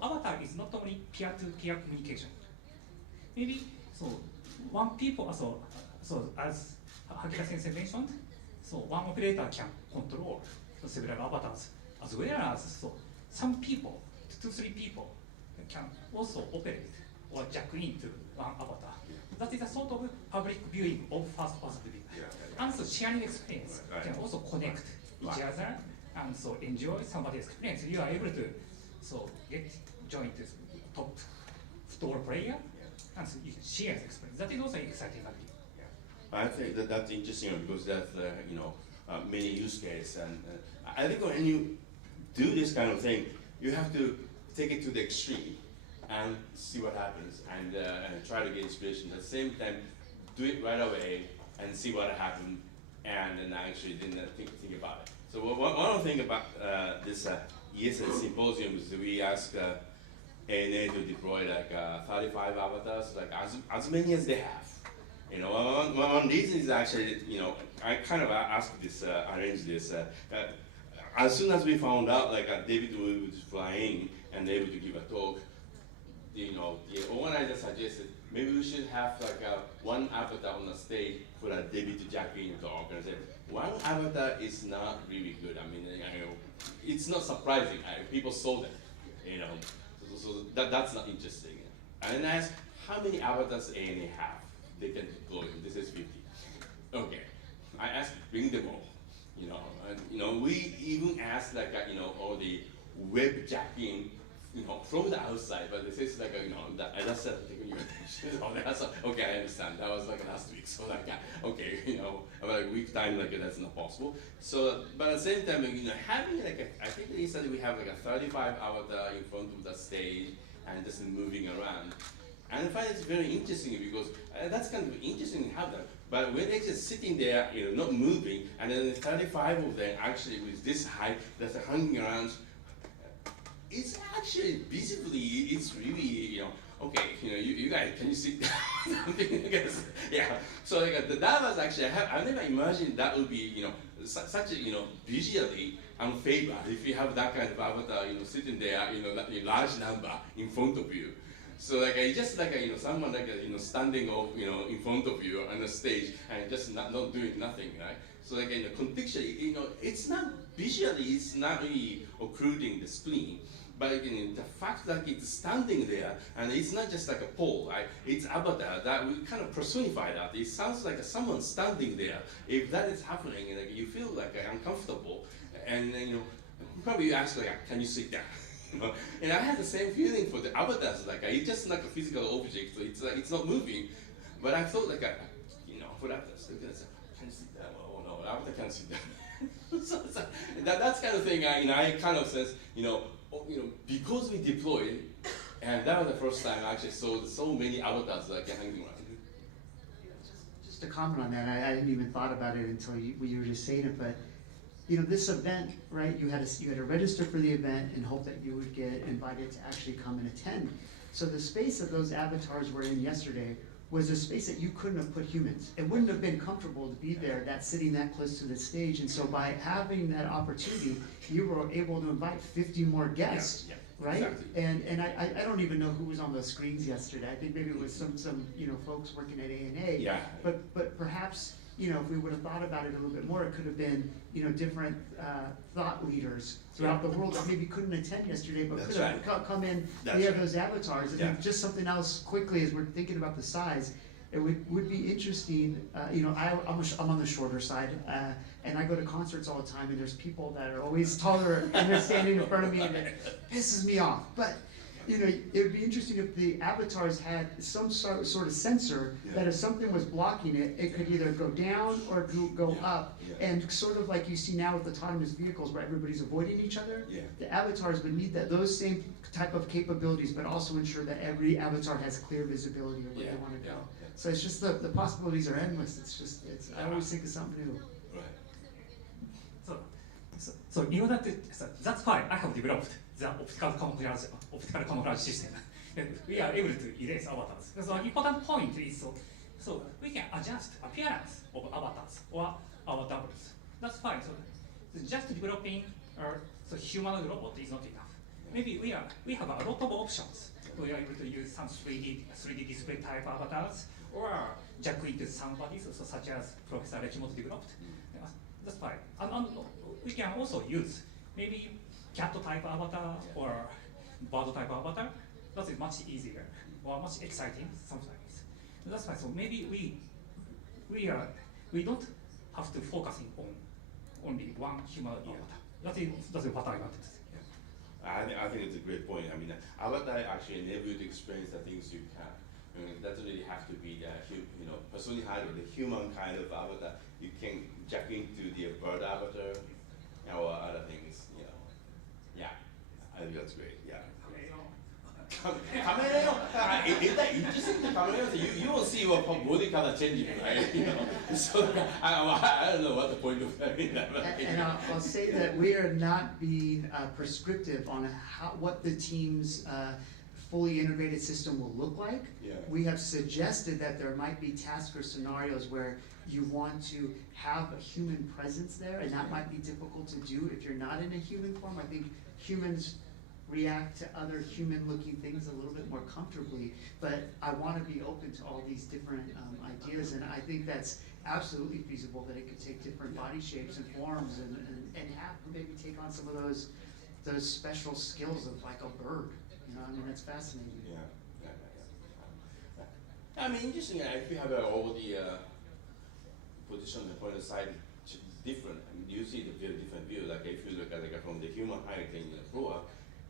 avatar is not only peer-to-peer communication. Maybe one people as Hakita Sensei mentioned, one operator can control several avatars, as well as some people, 2-3 people, can also operate or jack into one avatar. That is a sort of public viewing of first-person view. And sharing experience can also connect each other and enjoy somebody's experience. You are able to join this top football player and you can share the experience. That is also exciting. I think that's interesting because that's many use cases, and I think when you do this kind of thing, you have to take it to the extreme and see what happens, and try to get inspiration. At the same time, do it right away and see what happened, and then actually didn't think about it. So one thing about this ESN symposium is we ask ANA to deploy like 35 avatars, like as many as they have. You know, one reason is actually, you know, I kind of asked this, arranged this. As soon as we found out like David was flying and able to give a talk, you know, the organizer suggested maybe we should have like one avatar on the stage for a David to jack in talk. And I said, one avatar is not really good. I mean, you know, it's not surprising. People saw that, you know, so that's not interesting. And I asked, how many avatars ANA have? They can deploy. This is 50. Okay, I asked, bring them all. You know, and, you know, we even asked like you know, all the web jacking, you know, from the outside, but this is like you know, I just said okay, I understand. That was like last week, so like okay, you know, about a week time, like that's not possible. So, but at the same time, you know, having like I think they said we have like a 35 avatar in front of the stage and just moving around. And I find it's very interesting because that's kind of interesting to have that. But when they're just sitting there, you know, not moving, and then 35 of them actually with this height that's hanging around, it's actually visibly, it's really, you know, okay, you know, you guys, can you sit down? Yeah. So like, that was actually, I never imagined that would be, you know, such a, you know, visually unfavored if you have that kind of avatar, you know, sitting there, you know, that large number in front of you. So like it's just like you know, someone like you know, standing off, you know, in front of you on the stage and just not doing nothing, right? So like you know, contextually, you know, it's not visually, it's not really occluding the screen, but you know, the fact that it's standing there and it's not just like a pole, right? It's avatar that we kind of personify that. It sounds like someone standing there. If that is happening, like you feel like uncomfortable, and you know, probably you ask like, can you sit down? You know? And I had the same feeling for the avatars, like it's just like a physical object, so it's like it's not moving. But I thought like you know, for avatars, can you sit down? Oh no, avatar can't sit down. so that's kind of thing. You know, I kind of says, you know, because we deployed, and that was the first time I actually saw so many avatars like hanging around. Just to comment on that, I hadn't even thought about it until you were just saying it, but. You know, this event, right, you had to register for the event and hope that you would get invited to actually come and attend. So the space that those avatars were in yesterday was a space that you couldn't have put humans. It wouldn't have been comfortable to be there, sitting that close to the stage. And so by having that opportunity, you were able to invite 50 more guests. Yeah. Right? Exactly. And I don't even know who was on those screens yesterday. I think maybe it was some you know, folks working at ANA. Yeah. But perhaps, you know, if we would have thought about it a little bit more, it could have been, you know, different thought leaders throughout the world that maybe couldn't attend yesterday, but could have come in via those avatars. And just something else quickly, as we're thinking about the size, it would be interesting. You know, I'm on the shorter side, and I go to concerts all the time, and there's people that are always taller, and they're standing in front of me, and it pisses me off. But you know, it would be interesting if the avatars had some sort of sensor that if something was blocking it, it could either go down or go up. And sort of like you see now with autonomous vehicles where everybody's avoiding each other, the avatars would need those same type of capabilities, but also ensure that every avatar has clear visibility of where they want to go. So it's just the possibilities are endless. I always think of something new. So in order to, that's why I have developed the optical camouflage system. And we are able to erase avatars. So an important point is so we can adjust appearance of avatars or our doubles. That's fine. So just developing so human robot is not enough. Maybe we have a lot of options. We are able to use some 3D display type avatars or jack into some bodies, so such as Professor Rekimoto developed. That's fine. And we can also use maybe cat type avatar or bird type avatar. That is much easier or much exciting sometimes. That's fine. So maybe we don't have to focus on only one human avatar. That's what I wanted to say. I think it's a great point. I mean, avatar actually enable you to experience the things you can. I mean, it doesn't really have to be the personified or the human kind of avatar. You can jack into the bird avatar or other things. You know, yeah, I think that's great. Yeah. camera, you will see your body color changing, right? You know, so I don't know what the point of that is. And I'll say that we are not being prescriptive on what the team's fully integrated system will look like. Yeah. We have suggested that there might be tasks or scenarios where you want to have a human presence there, and that might be difficult to do if you're not in a human form. I think humans react to other human-looking things a little bit more comfortably, but I want to be open to all these different ideas, and I think that's absolutely feasible, that it could take different body shapes and forms and have maybe take on some of those special skills of like a bird. You know, I mean, that's fascinating. Yeah. I mean, interesting. If you have all the position and point of sight different, I mean, you see the very different view. Like if you look at from the human height in the floor,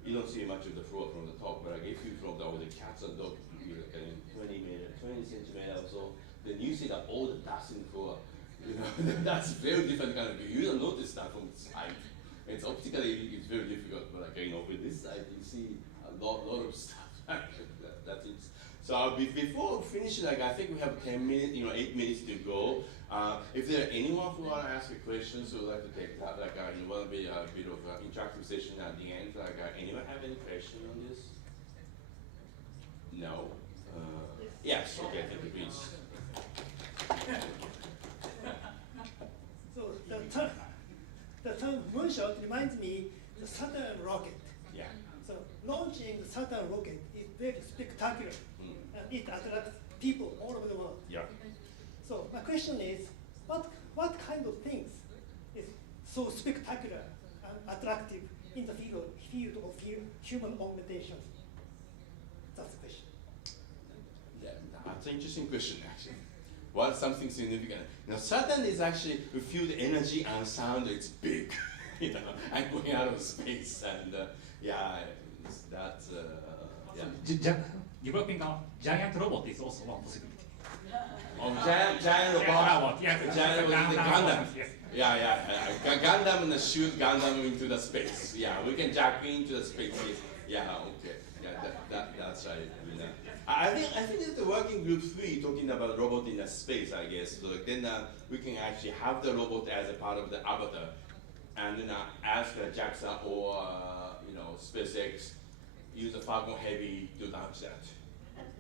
you don't see much of the floor from the top. But like if you from all the cats and dogs, you look at 20 centimeters or so, then you see that all the dust in the floor. You know, that's very different kind of view. You don't notice that from the side. It's optically it's very difficult, but like with this side you see a lot of stuff. That's it. So before finishing, like I think we have 10 minutes, 8 minutes to go. If there are anyone who want to ask a question, so we'd like to take that. Like it will be a bit of an interactive session at the end. Like anyone have any question on this? No. Yes. Okay. Thank you, please. So the term Moonshot reminds me the Saturn rocket. Yeah. So launching the Saturn rocket is very spectacular, and it attracts people all over the world. Yeah. So my question is, what kind of things is so spectacular and attractive in the field of human augmentation? That's the question. Yeah, that's an interesting question, actually. What's something significant? Now, Saturn is actually, we feel the energy and sound, it's big, and going out of space, and that's, Developing a giant robot is also one possibility. Oh, giant robot. Yes. Giant robot, the Gundam. Yes. Gundam and shoot Gundam into the space. Yeah, we can jack into the space. Yeah, okay. Yeah, that's right. I think it's the working group 3 talking about robot in the space, I guess. So then we can actually have the robot as a part of the avatar, and then ask JAXA or SpaceX use the Falcon Heavy to launch that.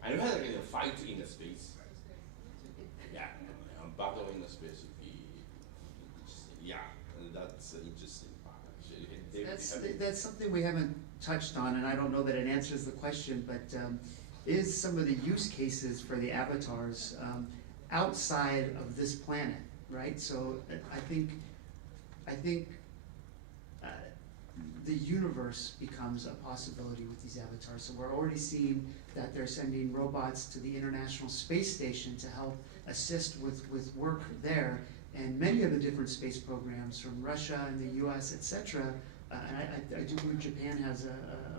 And we had a fight in the space. Yeah, battle in the space would be interesting. Yeah, and that's an interesting part actually. That's something we haven't touched on, and I don't know that it answers the question, but is some of the use cases for the avatars outside of this planet, right? So I think the universe becomes a possibility with these avatars. So we're already seeing that they're sending robots to the International Space Station to help assist with work there. And many of the different space programs from Russia and the US, etc. And I do believe Japan has a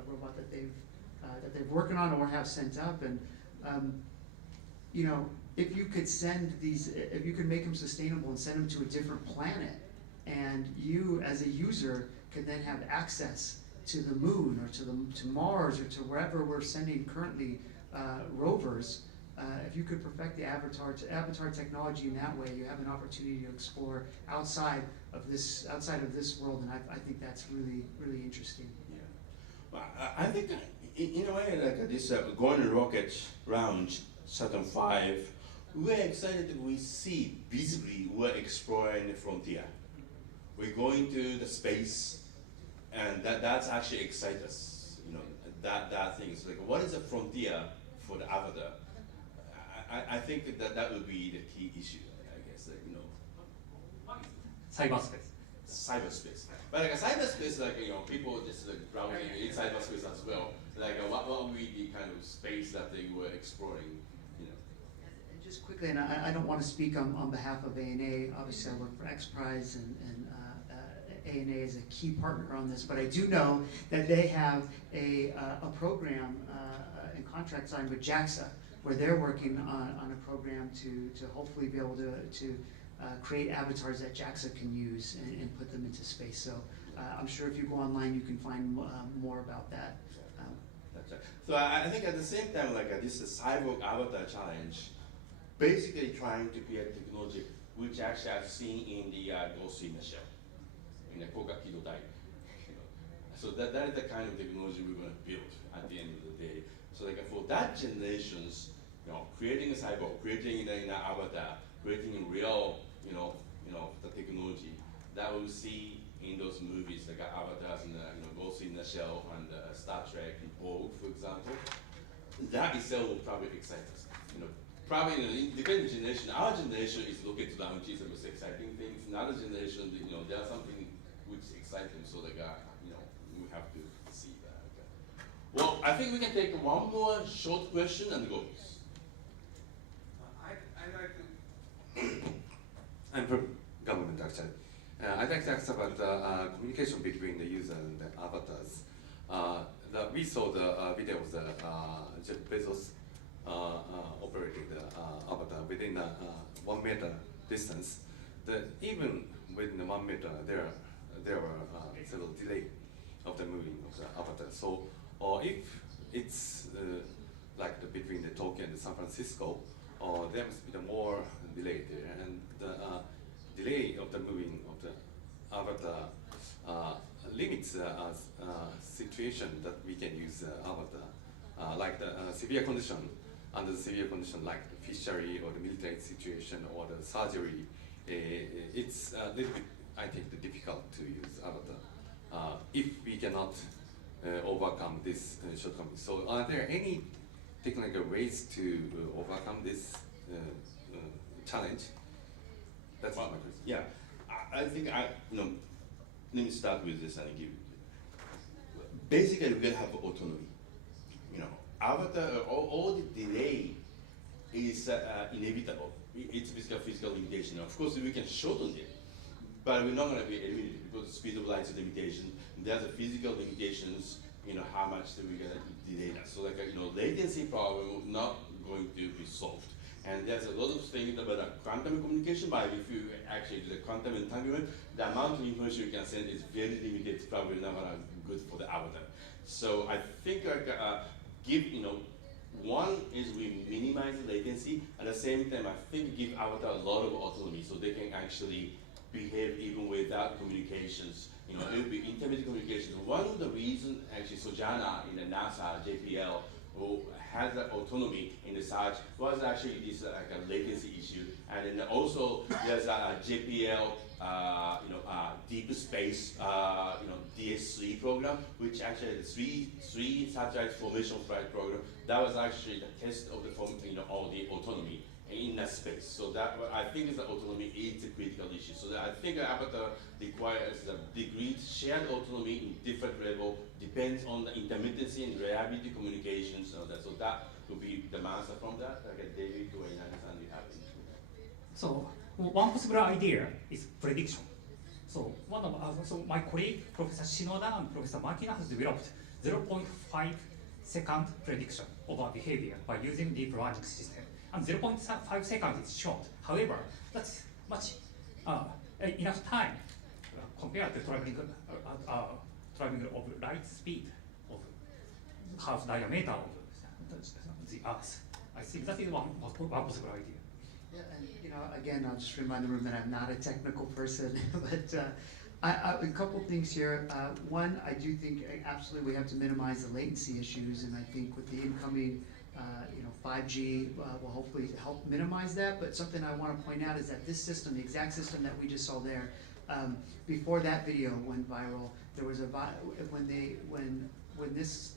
robot that they're working on or have sent up. And if you could send these, if you could make them sustainable and send them to a different planet, and you as a user could then have access to the moon or to Mars or to wherever we're sending currently rovers, if you could perfect the avatar technology in that way, you have an opportunity to explore outside of this world, and I think that's really, really interesting. Yeah, well, I think in a way like this going rocket round Saturn V, we're excited that we see visibly we're exploring the frontier. We're going to the space, and that's actually excites us. That thing is like, what is the frontier for the avatar? I think that would be the key issue, I guess. Cyberspace. Cyberspace. But like a cyberspace, people just browsing in cyberspace as well. What would be the kind of space that they were exploring? And just quickly, and I don't want to speak on behalf of ANA. Obviously, I work for XPRIZE, and ANA is a key partner on this. But I do know that they have a program and contract signed with JAXA, where they're working on a program to hopefully be able to create avatars that JAXA can use and put them into space. So I'm sure if you go online, you can find more about that. That's right. So I think at the same time, like this cyborg avatar challenge, basically trying to create technology which actually I've seen in the Ghost in the Shell, in the Kogakido Dai. So that is the kind of technology we're going to build at the end of the day. So like for that generations, creating a cyborg, creating an avatar, creating a real, the technology that we'll see in those movies like Avatars and Ghost in the Shell and Star Trek and Vogue, for example. That itself will probably excite us. Probably in the different generation, our generation is looking to down the most exciting things. Another generation, there's something which excites them. So like we have to see that. Okay. Well, I think we can take one more short question and go. I'd like to. I'm from government actually. I'd like to ask about the communication between the user and the avatars. We saw the video of the Jeff Bezos operating the avatar within 1 meter distance. Even within the 1 meter, there were several delay of the moving of the avatar. So if it's like between the Tokyo and San Francisco, there must be the more delay there, and the delay of the moving of the avatar limits situation that we can use avatar, like the severe condition, under the severe condition like the fishery or the military situation or the surgery. It's a little bit, I think, difficult to use avatar if we cannot overcome this shortcoming. So are there any technical ways to overcome this challenge? That's my question. Yeah, I think let me start with this and give. Basically, we're gonna have autonomy. Avatar, all the delay is inevitable. It's basically a physical limitation. Of course, we can shorten it, but we're not gonna be eliminated because the speed of light is a limitation. There's a physical limitations. How much are we gonna delay that? So like latency problem is not going to be solved. And there's a lot of things about quantum communication, but if you actually do the quantum entanglement, the amount of information you can send is very limited. It's probably not good for the avatar. So I think one is we minimize the latency. At the same time, I think give avatar a lot of autonomy so they can actually behave even without communications. It will be intermittent communications. One of the reasons actually Sojana in the NASA JPL who has that autonomy in the search was actually this like a latency issue, and then also there's a JPL deep space DS3 program, which actually the three satellite formation flight program that was actually the test of the all the autonomy in that space. So that I think is the autonomy is a critical issue. So that I think Avatar requires a degree shared autonomy in different level, depends on the intermittency and reliability communications. So that would be the answer from that. Like David, do I understand you have it? So one possible idea is prediction. So my colleague, Professor Shinoda and Professor Makina has developed 0.5 second prediction of our behavior by using deep learning system. And 0.5 seconds is short. However, that's much enough time compared to traveling of light speed of half diameter of the Earth. I think that is one possible idea. Yeah, and again, I'll just remind the room that I'm not a technical person, but a couple things here. One, I do think absolutely we have to minimize the latency issues, and I think with the incoming 5G will hopefully help minimize that. But something I want to point out is that this system, the exact system that we just saw there, before that video went viral, there was when this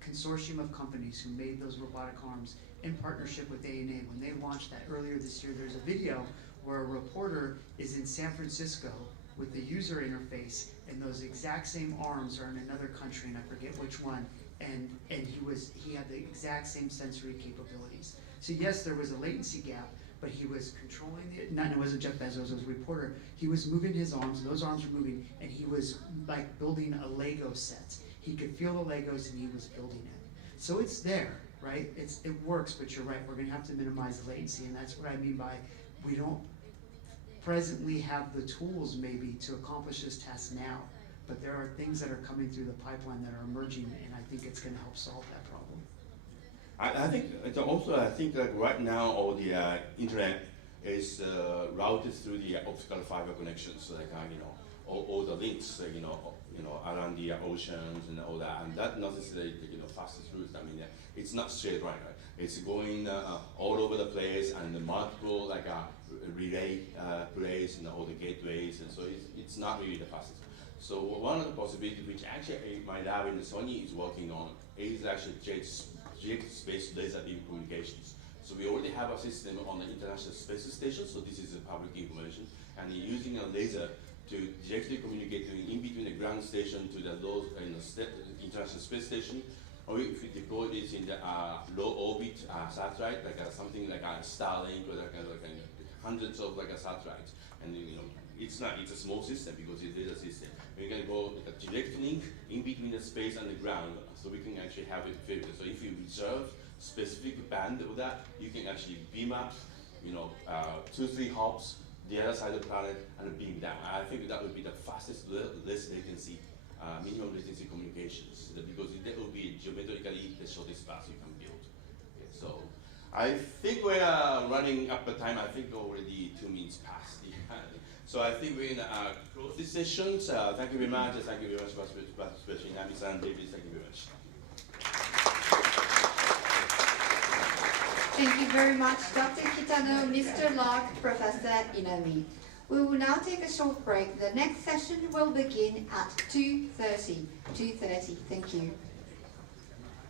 consortium of companies who made those robotic arms in partnership with ANA, when they launched that earlier this year, there's a video where a reporter is in San Francisco with the user interface, and those exact same arms are in another country, and I forget which one, and he had the exact same sensory capabilities. So yes, there was a latency gap, but he was controlling it. It wasn't Jeff Bezos, it was a reporter. He was moving his arms, those arms were moving, and he was like building a Lego set. He could feel the Legos and he was building it. So it's there, right? It works, but you're right, we're gonna have to minimize the latency, and that's what I mean by we don't presently have the tools maybe to accomplish this task now, but there are things that are coming through the pipeline that are emerging, and I think it's going to help solve that problem. I think it's also, I think like right now all the internet is routed through the optical fiber connections, like all the links, around the oceans and all that, and that not necessarily fastest route. I mean, it's not straight line, right? It's going all over the place and the multiple relay plays and all the gateways, and so it's not really the fastest. So one of the possibilities which actually my lab in the Sony is working on is actually direct space laser beam communications. So we already have a system on the International Space Station, so this is public information, and using a laser to directly communicate in between the ground station to the International Space Station, or if we deploy this in the low orbit satellite, like something like a Starlink or hundreds of satellites, and it's a small system because it is a system. We can go with a direct link in between the space and the ground, so we can actually have it filtered. So if you reserve specific band of that, you can actually beam up, 2-3 hops the other side of the planet and beam down. I think that would be the fastest, less latency, minimum latency communications, because that will be geometrically the shortest path you can build. Okay, so I think we are running up the time. I think already 2 minutes past. So I think we're going to close this session. Thank you very much. Thank you very much for participating. INAMI-san, David, thank you very much. Thank you very much, Dr. Kitano, Mr. Locke, Professor Inami. We will now take a short break. The next session will begin at 2:30. Thank you.